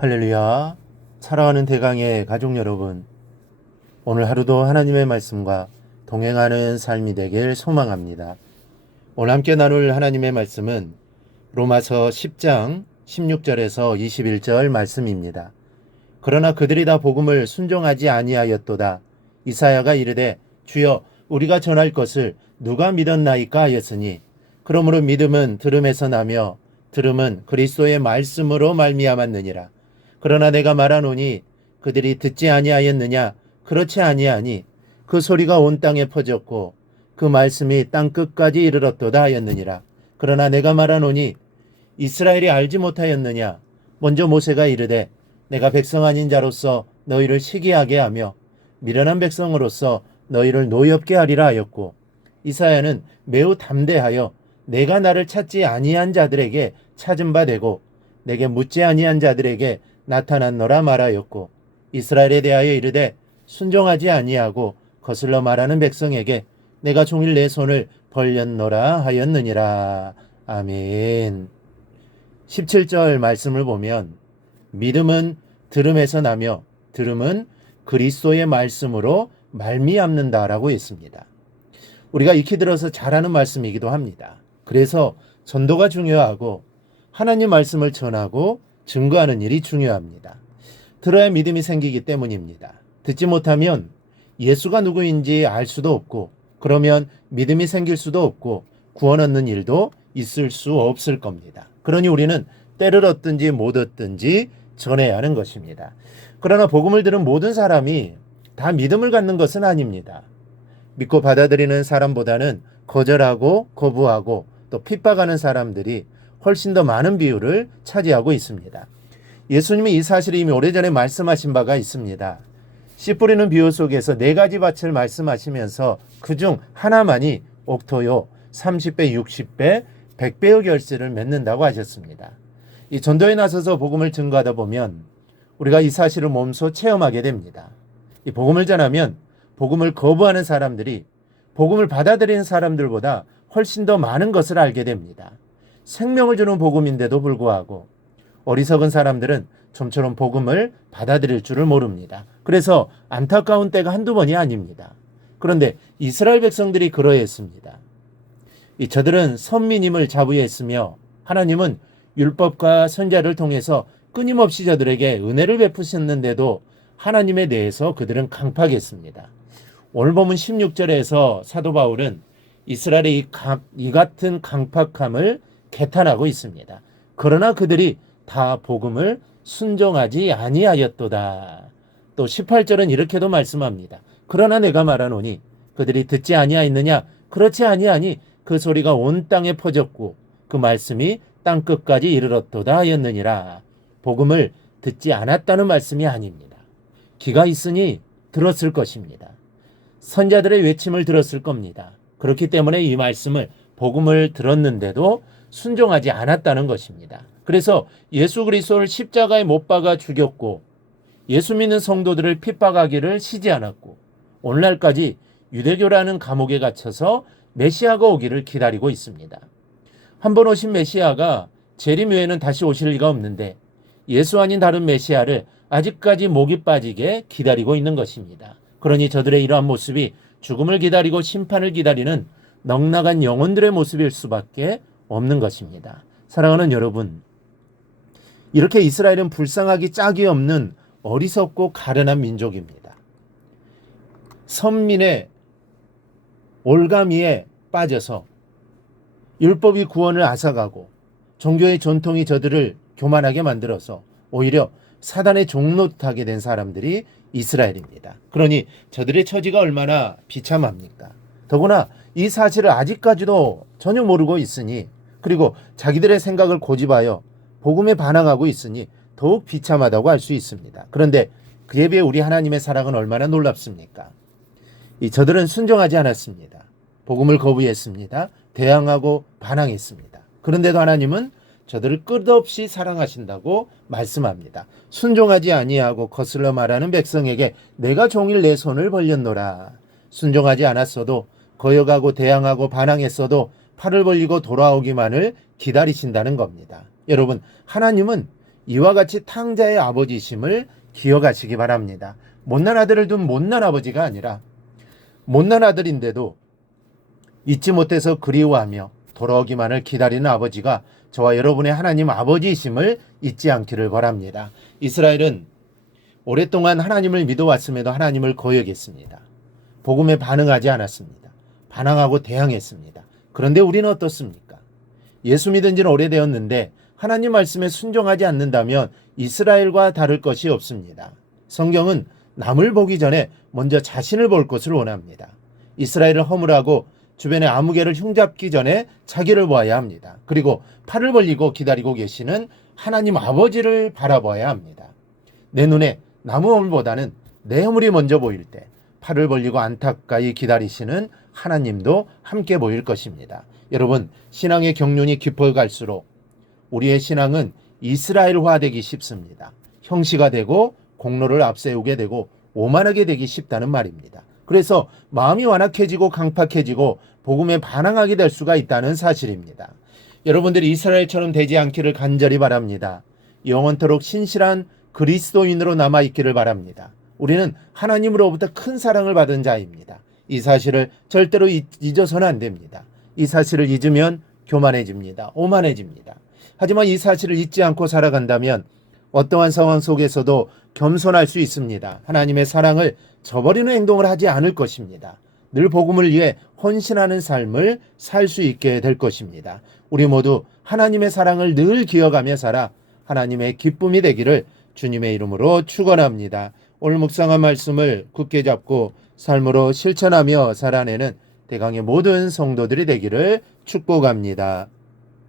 할렐루야. 사랑하는 대강의 가족 여러분, 오늘 하루도 하나님의 말씀과 동행하는 삶이 되길 소망합니다. 오늘 함께 나눌 하나님의 말씀은 로마서 10장 16절에서 21절 말씀입니다. 그러나 그들이 다 복음을 순종하지 아니하였도다. 이사야가 이르되 주여 우리가 전할 것을 누가 믿었나이까 하였으니 그러므로 믿음은 들음에서 나며 들음은 그리스도의 말씀으로 말미암았느니라. 그러나 내가 말하노니 그들이 듣지 아니하였느냐? 그렇지 아니하니 그 소리가 온 땅에 퍼졌고 그 말씀이 땅 끝까지 이르렀도다 하였느니라. 그러나 내가 말하노니 이스라엘이 알지 못하였느냐? 먼저 모세가 이르되 내가 백성 아닌 자로서 너희를 시기하게 하며 미련한 백성으로서 너희를 노엽게 하리라 하였고, 이사야는 매우 담대하여 내가 나를 찾지 아니한 자들에게 찾은 바 되고 내게 묻지 아니한 자들에게 나타났노라 말하였고, 이스라엘에 대하여 이르되 순종하지 아니하고 거슬러 말하는 백성에게 내가 종일 내 손을 벌렸노라 하였느니라. 아멘. 17절 말씀을 보면 믿음은 들음에서 나며 들음은 그리스도의 말씀으로 말미암는다라고 했습니다. 우리가 익히 들어서 잘하는 말씀이기도 합니다. 그래서 전도가 중요하고 하나님 말씀을 전하고 증거하는 일이 중요합니다. 들어야 믿음이 생기기 때문입니다. 듣지 못하면 예수가 누구인지 알 수도 없고, 그러면 믿음이 생길 수도 없고 구원 얻는 일도 있을 수 없을 겁니다. 그러니 우리는 때를 얻든지 못 얻든지 전해야 하는 것입니다. 그러나 복음을 들은 모든 사람이 다 믿음을 갖는 것은 아닙니다. 믿고 받아들이는 사람보다는 거절하고 거부하고 또 핍박하는 사람들이 훨씬 더 많은 비율을 차지하고 있습니다. 예수님이 이 사실을 이미 오래전에 말씀하신 바가 있습니다. 씨 뿌리는 비유 속에서 4가지 밭을 말씀하시면서 그중 하나만이 옥토요 30배, 60배, 100배의 결실을 맺는다고 하셨습니다. 이 전도에 나서서 복음을 증거하다 보면 우리가 이 사실을 몸소 체험하게 됩니다. 이 복음을 전하면 복음을 거부하는 사람들이 복음을 받아들이는 사람들보다 훨씬 더 많은 것을 알게 됩니다. 생명을 주는 복음인데도 불구하고 어리석은 사람들은 좀처럼 복음을 받아들일 줄을 모릅니다. 그래서 안타까운 때가 한두 번이 아닙니다. 그런데 이스라엘 백성들이 그러했습니다. 저들은 선민임을 자부했으며 하나님은 율법과 선자를 통해서 끊임없이 저들에게 은혜를 베푸셨는데도 하나님에 대해서 그들은 강팍했습니다. 오늘 본문 16절에서 사도 바울은 이스라엘의 이 같은 강팍함을 개탄하고 있습니다. 그러나 그들이 다 복음을 순종하지 아니하였도다. 또 18절은 이렇게도 말씀합니다. 그러나 내가 말하노니 그들이 듣지 아니하였느냐? 그렇지 아니하니 그 소리가 온 땅에 퍼졌고 그 말씀이 땅 끝까지 이르렀도다 하였느니라. 복음을 듣지 않았다는 말씀이 아닙니다. 귀가 있으니 들었을 것입니다. 선자들의 외침을 들었을 겁니다. 그렇기 때문에 이 말씀을 복음을 들었는데도 순종하지 않았다는 것입니다. 그래서 예수 그리스도를 십자가에 못 박아 죽였고 예수 믿는 성도들을 핍박하기를 쉬지 않았고 오늘날까지 유대교라는 감옥에 갇혀서 메시아가 오기를 기다리고 있습니다. 한 번 오신 메시아가 재림 후에는 다시 오실 리가 없는데 예수 아닌 다른 메시아를 아직까지 목이 빠지게 기다리고 있는 것입니다. 그러니 저들의 이러한 모습이 죽음을 기다리고 심판을 기다리는 넉나간 영혼들의 모습일 수밖에 없는 것입니다. 사랑하는 여러분, 이렇게 이스라엘은 불쌍하기 짝이 없는 어리석고 가련한 민족입니다. 선민의 올가미에 빠져서 율법이 구원을 앗아가고 종교의 전통이 저들을 교만하게 만들어서 오히려 사단의 종노릇하게 된 사람들이 이스라엘입니다. 그러니 저들의 처지가 얼마나 비참합니까? 더구나 이 사실을 아직까지도 전혀 모르고 있으니, 그리고 자기들의 생각을 고집하여 복음에 반항하고 있으니 더욱 비참하다고 할 수 있습니다. 그런데 그에 비해 우리 하나님의 사랑은 얼마나 놀랍습니까? 저들은 순종하지 않았습니다. 복음을 거부했습니다. 대항하고 반항했습니다. 그런데도 하나님은 저들을 끝없이 사랑하신다고 말씀합니다. 순종하지 아니하고 거슬러 말하는 백성에게 내가 종일 내 손을 벌렸노라. 순종하지 않았어도 거역하고 대항하고 반항했어도 팔을 벌리고 돌아오기만을 기다리신다는 겁니다. 여러분, 하나님은 이와 같이 탕자의 아버지심을 기억하시기 바랍니다. 못난 아들을 둔 못난 아버지가 아니라 못난 아들인데도 잊지 못해서 그리워하며 돌아오기만을 기다리는 아버지가 저와 여러분의 하나님 아버지이심을 잊지 않기를 바랍니다. 이스라엘은 오랫동안 하나님을 믿어왔음에도 하나님을 거역했습니다. 복음에 반응하지 않았습니다. 반항하고 대항했습니다. 그런데 우리는 어떻습니까? 예수 믿은 지는 오래되었는데 하나님 말씀에 순종하지 않는다면 이스라엘과 다를 것이 없습니다. 성경은 남을 보기 전에 먼저 자신을 볼 것을 원합니다. 이스라엘을 허물하고 주변의 아무개를 흉잡기 전에 자기를 보아야 합니다. 그리고 팔을 벌리고 기다리고 계시는 하나님 아버지를 바라봐야 합니다. 내 눈에 나무 허물보다는 내 허물이 먼저 보일 때 팔을 벌리고 안타까이 기다리시는 하나님도 함께 보일 것입니다. 여러분, 신앙의 경륜이 깊어갈수록 우리의 신앙은 이스라엘화되기 쉽습니다. 형시가 되고 공로를 앞세우게 되고 오만하게 되기 쉽다는 말입니다. 그래서 마음이 완악해지고 강팍해지고 복음에 반항하게 될 수가 있다는 사실입니다. 여러분들이 이스라엘처럼 되지 않기를 간절히 바랍니다. 영원토록 신실한 그리스도인으로 남아있기를 바랍니다. 우리는 하나님으로부터 큰 사랑을 받은 자입니다. 이 사실을 절대로 잊어서는 안 됩니다. 이 사실을 잊으면 교만해집니다. 오만해집니다. 하지만 이 사실을 잊지 않고 살아간다면 어떠한 상황 속에서도 겸손할 수 있습니다. 하나님의 사랑을 저버리는 행동을 하지 않을 것입니다. 늘 복음을 위해 헌신하는 삶을 살 수 있게 될 것입니다. 우리 모두 하나님의 사랑을 늘 기억하며 살아 하나님의 기쁨이 되기를 주님의 이름으로 축원합니다. 오늘 묵상한 말씀을 굳게 잡고 삶으로 실천하며 살아내는 대강의 모든 성도들이 되기를 축복합니다.